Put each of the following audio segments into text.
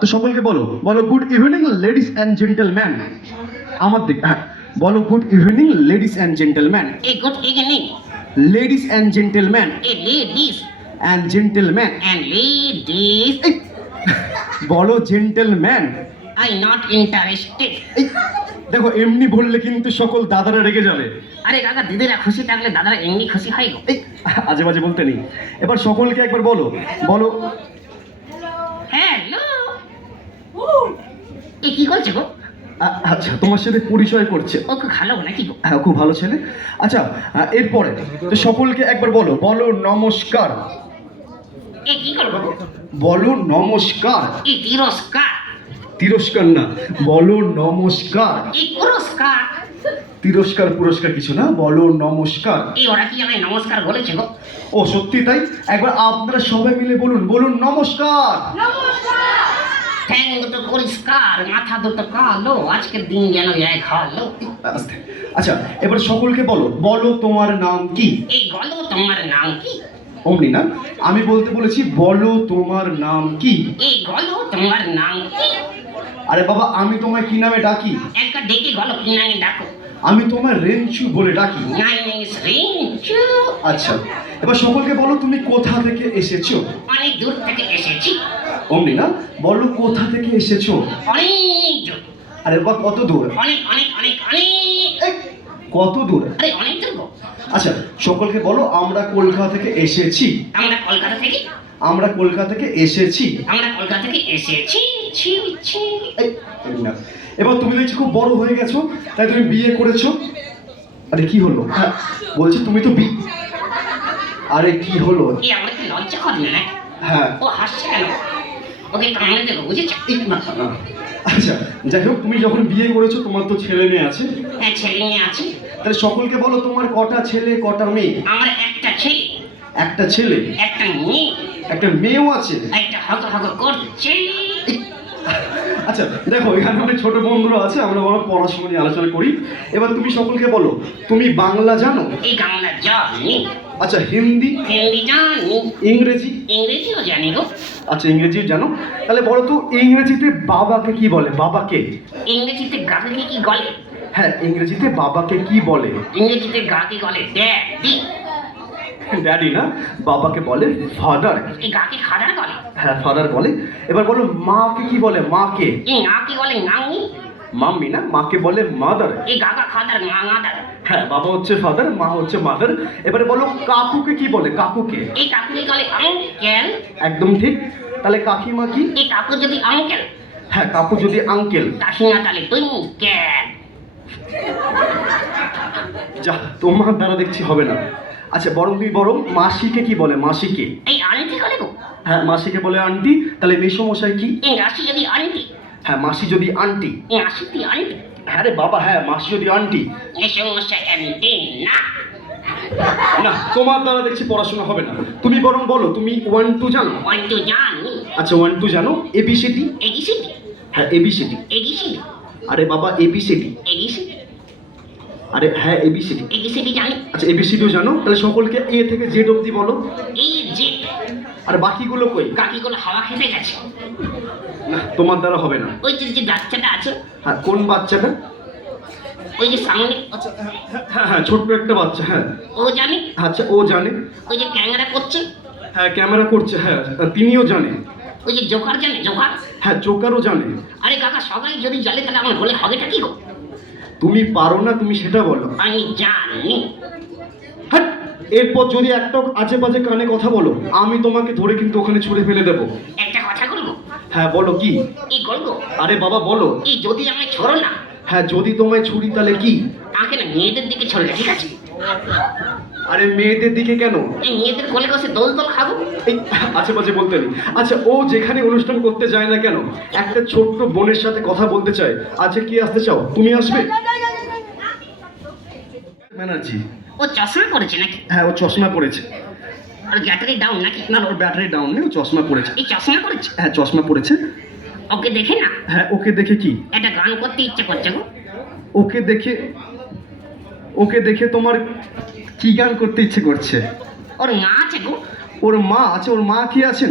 তো সকলকে বলো বলো good evening ladies and gentleman. আমার দিক হ্যাঁ, বলো good evening ladies and gentleman. A good evening, ladies and gentleman a ladies and gentleman. and ladies. বলো জেন্টলম্যান। I'm not interested. দেখো এমনি বললে কিন্তু সকল দাদারা রেগে যাবে। আরে দাদা দিদিরা খুশি থাকলে দাদারা এমনি খুশি হয় গো। আজে বাজে বলতে নেই। এবার সকলকে একবার বলো বলো হ্যালো এ কি করছে গো? আচ্ছা তোমার সাথে পরিচয় করছে। ও খুব ভালো নাকি গো? হ্যাঁ খুব ভালো ছেলে। আচ্ছা এরপরে তো সকলকে একবার বলো বলো নমস্কার। এ কি করবো গো? বলো নমস্কার। এ তিরস্কার, তিরস্কার না, বলো নমস্কার। এ পুরস্কার। তিরস্কার পুরস্কার কিছু না, বলো নমস্কার। এই ওরা কি আমায় নমস্কার বলেছে গো? ও সত্যি তাই? একবার আপনারা সবাই মিলে বলুন বলুন নমস্কার। ঠ্যাং দুটো পরিষ্কার, মাথা দুটো কালো, আজকের দিন যেন এক হলো। আস্তে। আচ্ছা এবার সকলকে বলো বলো তোমার নাম কি। এই গলো তোমার নাম কি? অমনি না, আমি বলতে বলেছি বলো তোমার নাম কি। এই গলো তোমার নাম কি? আরে বাবা আমি তোমায় কি নামে ডাকি? একটা ডেকে গলো কি নামে ডাকো? আমি তোমায় রেঞ্চু বলে ডাকি। My name is রিঞ্চু। আচ্ছা এবার সকলকে বলো তুমি কোথা থেকে এসেছো। অনেক দূর থেকে এসেছি। অমনি না, বলো কোথা থেকে এসেছো। অনেক দূর। আরে বাবা কত দূর? অনেক অনেক অনেক অনেক। এই, কত দূর? আরে অনেক দূর গো। আচ্ছা সকলকে বলো আমরা কলকাতা থেকে এসেছি। আমরা কলকাতা থেকে। আমরা কলকাতা থেকে এসেছি। আমরা কলকাতা থেকে এসেছি। ছি ছি। এই, এই না। এবার তুমি দেখছি খুব বড় হয়ে গেছো, তাই তুমি বিয়ে করেছো। আরে কি হলো? হ্যাঁ বলছি তুমি তো আরে কি হলো? এই আমরা কি লজ্জা করি না? হ্যাঁ ও হাসছে কেন? ওকে কামড়ে দেবো বুঝেছো? এই না না। আচ্ছা যাই হোক তুমি যখন বিয়ে করেছো তোমার তো ছেলে মেয়ে আছে। হ্যাঁ ছেলে মেয়ে আছে। তাহলে সকলকে বলো তোমার কটা ছেলে কটা মেয়ে। আমার একটা ছেলে, একটা ছেলে একটা মেয়ে, একটা মেয়েও আছে। একটা হক হক করছে। আচ্ছা দেখো এখানে অনেক ছোট বন্ধুরা আছে, আমরা আমার পড়াশোনা নিয়ে আলোচনা করি। এবার তুমি সকলকে বলো তুমি বাংলা জানো। এই বাংলা জানি, আচ্ছা হিন্দি, হিন্দি জানি, ইংরেজি। ইংরেজিও জানি গো। আচ্ছা ইংরেজি জানো, তাহলে বলো তো ইংরেজিতে বাবাকে কি বলে। বাবাকে ইংরেজিতে গাকে কি গলে? হ্যাঁ ইংরেজিতে বাবাকে কি বলে। ইংরেজিতে গাকে গলে ড্যাডি। ড্যাডি না, বাবাকে বলে ফাদার। এই গাকে খাদার গলে। হ্যাঁ ফাদার বলে। এবার বলো মাকে কি বলে। মাকে এই নাকে গলে নাঙি। মাম্মি না, মাকে বলে মাদার। এই গাগা খাদার মাঙাদার। হ্যাঁ বাবা হচ্ছে ফাদার, মা হচ্ছে মাদার। এবারে বলো কাকুকে কি বলে। কাকুকে এই কাকুকে গলে আঙ্কেল। একদম ঠিক। তাহলে কাকিমা কি। এই কাকু যদি আঙ্কেল, হ্যাঁ কাকু যদি আঙ্কেল। কাকিমা তাহলে টুইঙ্কেল। যা তোমার দ্বারা দেখছি হবে না। আচ্ছা বরং তুমি বরং মাসিকে কি বলে। মাসিকে এই আন্টি গলে গো। হ্যাঁ মাসিকে বলে আন্টি। তাহলে মেসোমশাই কি। এই রাশি যদি আন্টি। হ্যাঁ মাসি যদি আন্টি। এই রাশিটি আন্টি। হ্যাঁ রে বাবা হ্যাঁ মাসি যদি আন্টি। এই সমস্যা আন্টি না। না তোমার দ্বারা দেখছি পড়াশোনা হবে না। তুমি বরং বলো তুমি 1 2 জানো। ওয়ান টু জানি। আচ্ছা 1 2 জানো। এবিসিডি। এগিসিডি। হ্যাঁ এবিসিডি। এগিসিডি। আরে বাবা এবিসিডি। এগিসিডি। আরে হ্যাঁ এবিসিডি। এগিসিডি জানি। আচ্ছা এবিসিডিও জানো, তাহলে সকলকে এ থেকে জেড অবধি বলো। এই যে আর বাকিগুলো কই। কাকিগুলো হাওয়া খেতে গেছে। না তোমার দ্বারা হবে না। ওই যে যে বাচ্চাটা আছে, হ্যাঁ কোন বাচ্চাটা। ওই যে সামনে, আচ্ছা হ্যাঁ হ্যাঁ ছোট্ট একটা বাচ্চা। হ্যাঁ ও জানে। আচ্ছা ও জানে। ওই যে ক্যামেরা করছে, হ্যাঁ ক্যামেরা করছে। হ্যাঁ তিনিও জানে। ওই যে জোকার জানে, জোকার। হ্যাঁ জোকারও জানে। আরে কাকা সবাই যদি জানে তাহলে আমার বলে হবেটা কি গো? তুমি পারো না, তুমি সেটা বলো। আমি জানি। হ্যাঁ এরপর যদি একটা আজে বাজে কানে কথা বলো আমি তোমাকে ধরে কিন্তু ওখানে ছুঁড়ে ফেলে দেবো। একটা কথা বলবো? হ্যাঁ বলো কি। এই গল্প। আরে বাবা বলো। এই যদি আমায় ছড়ো না। হ্যাঁ যদি তোমায় ছুরি তাহলে কি। আমাকে না মেয়েদের দিকে ছড়লে ঠিক আছে? আরে মেয়েদের দিকে কেন। এই মেয়েদের কোলে বসে দোল দোল খাবো। এই আজে বাজে বলতে নেই। আচ্ছা ও যেখানে অনুষ্ঠান করতে যায় না কেন একটা ছোট্ট বোনের সাথে কথা বলতে চায়। আজকে কি আসতে চাও, তুমি আসবে। ব্যানার্জি। ও চশমা পড়েছে নাকি? হ্যাঁ ও চশমা পড়েছে। আর ব্যাটারি ডাউন নাকি? না ওর ব্যাটারি ডাউন নেই, ও চশমা পড়েছে। এই চশমা পড়েছে? হ্যাঁ চশমা পড়েছে। ওকে দেখে না হ্যাঁ ওকে দেখে কি। একটা গান করতে ইচ্ছে করছে গো। ওকে দেখে, ওকে দেখে তোমার কি গান করতে ইচ্ছে করছে। ওর মা আছে গো। ওর মা আছে। ওর মা কি আছেন।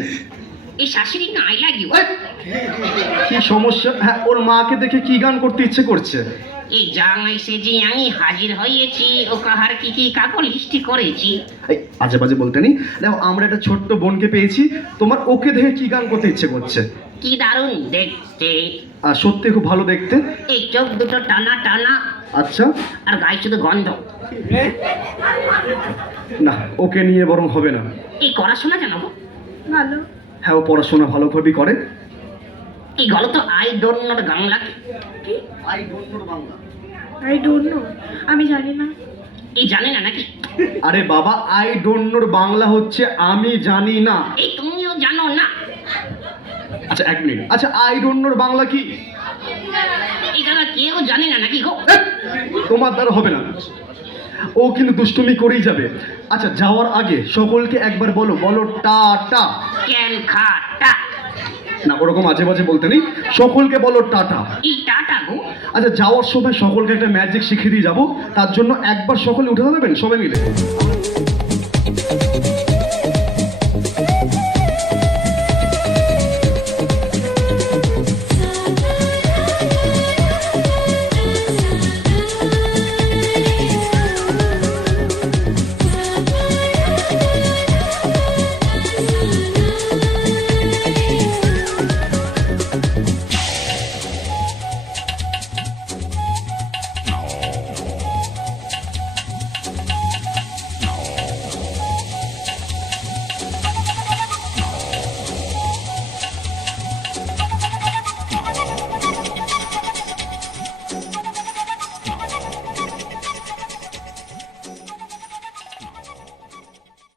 এই শাশুড়ি না আই লাভ ইউ। কি সমস্যা? হ্যাঁ, ওর মাকে দেখে কি গান করতে ইচ্ছে করছে? এই জামাই সেজে আমি হাজির হয়েছি, ও কাহার কি কি কাকল লিস্টি করেছি। এই আজে বাজে বলতে নেই। দেখো আমরা একটা ছোট্ট বোনকে পেয়েছি, তোমার ওকে দেখে কি গান করতে ইচ্ছে করছে? কি দারুণ দেখতে, আর সত্যি খুব ভালো দেখতে। এই চোখ দুটো টানা টানা, আচ্ছা, আর গায়ে শুধু গন্ধ। না ওকে নিয়ে বরং হবে না। এই পড়াশোনা জানো গো? ভালো। হ্যাঁ, ও পড়াশোনা ভালোভাবেই করে। এই গলো তো আই ডোন্ট নো বাংলা কি? I don't know Bangla. I don't know, আমি জানি না। এই জানে না নাকি? আরে বাবা, আই ডোন্ট নোর বাংলা হচ্ছে আমি জানি না। এই তুমিও জানো না? আচ্ছা এক মিনিট, আচ্ছা আই ডোন্ট নোর বাংলা কি? এই কথা কেউ জানে না নাকি গো? তোমার দ্বারা হবে না, ও কিন্তু দুষ্টুমি করেই যাবে। আচ্ছা যাওয়ার আগে সকলকে একবার বলো, বলো টাটা। ক্যান খাটা। না ওরকম আজে বাজে বলতে নেই, সকলকে বলো টাটা। এই টাটা গো। আচ্ছা যাওয়ার সময় সকলকে একটা ম্যাজিক শিখিয়ে দিয়ে যাবো, তার জন্য একবার সকলে উঠে দাঁড়াবেন সবাই মিলে।